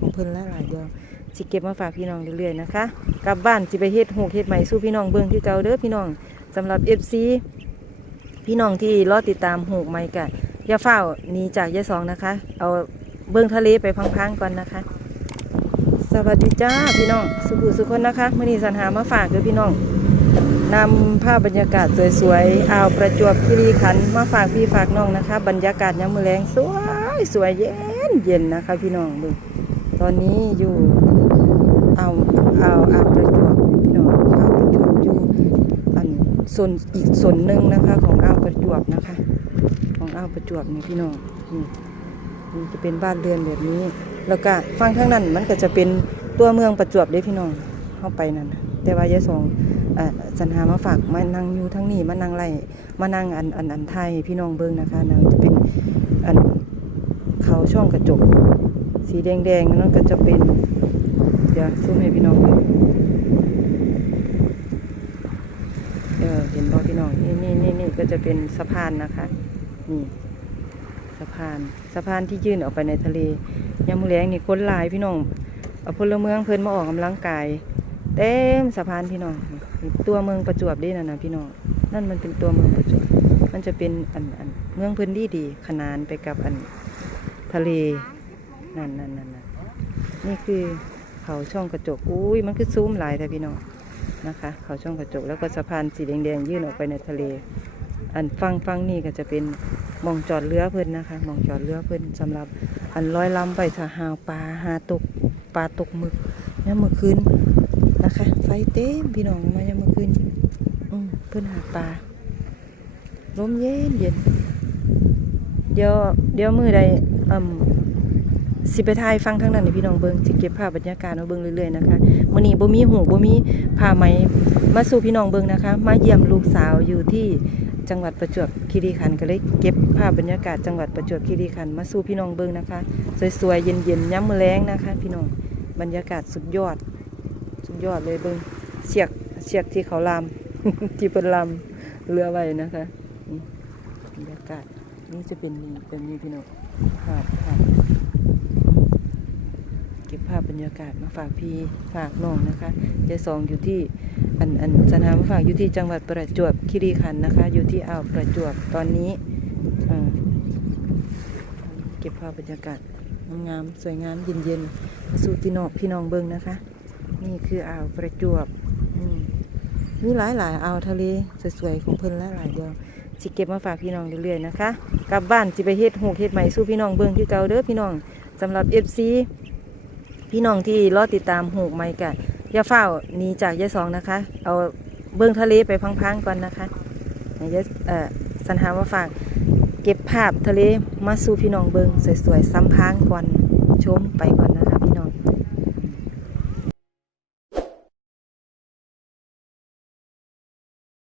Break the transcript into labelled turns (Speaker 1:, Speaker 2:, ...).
Speaker 1: ของเพิ่นหลายๆเดียวสิเก็บมาฝากพี่น้องเรื่อยๆนะคะ กลับบ้านสิไปเฮ็ดหูเฮ็ดใหม่สู้พี่น้องเบิ่งคือเก่าเด้อพี่น้องสำหรับ FC พี่น้องที่รอติดตามหูใหม่กะอย่าเฝ้านีจากยาสองนะคะ เอาเบิ่งทะเลไปพังๆก่อนนะคะ สวัสดีจ้าพี่น้อง สุขุสุคนนะคะมื่อนี้สันหามาฝากเด้อพี่น้องนำภาพบรรยากาศสวยๆอ่าวประจวบคีรีขันธ์มาฝากพี่ฝากน้องนะคะ บรรยากาศยามมื้อแลงสวยสวยเย็นเย็นนะคะ พี่น้องดู ตอนนี้อยู่เอาวอ่าวอ่าประจวบพี่น้องเอาประจวบอยู่อันส่วนอีกส่วนหนึ่งนะคะของเอาประจวบนะคะ ของเอาประจวบนี่พี่น้องนี่นี่จะเป็นบ้านเรือนแบบนี้ แล้วก็ฟังข้างนั้นมันก็จะเป็นตัวเมืองประจวบเด้พี่น้องเข้าไปนั่นแต่ว่ายายสองสันหามาฝากมานั่งอยู่ทั้งนี้มานั่งไล่มานั่งอันอันอันไทยพี่น้องเบิ้งนะคะนั่นจะเป็นอันเขาช่องกระจก สีแดงๆนั่นก็จะเป็น เดี๋ยวซูมให้พี่น้องเออเห็นบ่พี่น้องนี่นี่นี่นี่ก็จะเป็นสะพานนะคะนี่สะพานสะพานที่ยื่นออกไปในทะเลยามมือแรงนี่คนหลายพี่น้องเอาพลเมืองเพิ่นมาออกกำลังกายเต็มสะพานพี่น้องตัวเมืองประจวบด้นั่นนะพี่น้องนั่นมันเป็นตัวเมืองประจวบมันจะเป็นอันอันเมืองพื้นที่ดีขนานไปกับอันทะเล นั่นนั่นนั่นนั่นนี่คือเขาช่องกระจก อุ้ยมันคือซูมหลายแต่พี่น้องนะคะ เขาช่องกระจกแล้วก็สะพานสีแดงๆยื่นออกไปในทะเล อันฟังฟังนี่ก็จะเป็นมองจอดเรือเพิ่อนนะคะมองจอดเรือเพิ่อนสำหรับ อันร้อยลำไปถ้าหาปลาหาตกปลาตกหมึกเนี่ยามมื่อคืนนะคะ ไฟเต็มพี่น้องมายามมื่อคืนอืเพิ่อนหาปลาลมเย็นเย็นเดี๋ยวเดี๋ยวมือใดอืม สิไปถ่ายฟังทั้งนั้นให้พี่น้องเบิงสิเก็บภาพบรรยากาศมาเบิงเรื่อยๆนะคะมื้อนี้บ่มีหูบ่มีผ้าไหมมาสู่พี่น้องเบิงนะคะ มาเยี่ยมลูกสาวอยู่ที่จังหวัดประจวบคีรีขันธ์ก็เลยเก็บภาพบรรยากาศจังหวัดประจวบคีรีขันธ์มาสู่พี่น้องเบิงนะคะ สวยๆเย็นๆย้ำมือแรงนะคะ พี่น้องบรรยากาศสุดยอด สุดยอดเลยเบิงเสียกเสียกที่เขาลามที่เป็นลามเรือไว้นะคะบรรยากาศนี่จะเป็นนี่เป็นนี่พี่น้องภาพภาพ ก็บภาพบรรยากาศมาฝากพี่ฝากน้องนะคะเจสองอยู่ที่อันอันสนามฝากอยู่ที่จังหวัดประจวบคีรีขันธ์นะคะ อยู่ที่อ่าวประจวบตอนนี้เก็บภาพบรรยากาศงามสวยงามเย็นๆมาสู่พี่น้องพี่น้องเบิ้งนะคะ นี่คืออ่าวประจวบมีหลายหลายอ่าวทะเลสวยๆของเพิ่นหลายหลายเดียวสิเก็บมาฝากพี่น้องเรื่อยๆนะคะกลับบ้านสิไปเฮ็ดหูเฮ็ดใหม่สู่พี่น้องเบิ้งคือเก่าเด้อพี่น้องสำหรับ FC พี่น้องที่รอติดตามหูกไม่กะอย่าเฝ้าหนีจากยายสองนะคะ เอาเบื้องทะเลไปพังๆก่อนนะคะยายเอ่อสันหามาฝาก เก็บภาพทะเลมาสู่พี่น้องเบิงสวยๆซ้ำพังก่อนชมไปก่อนนะคะ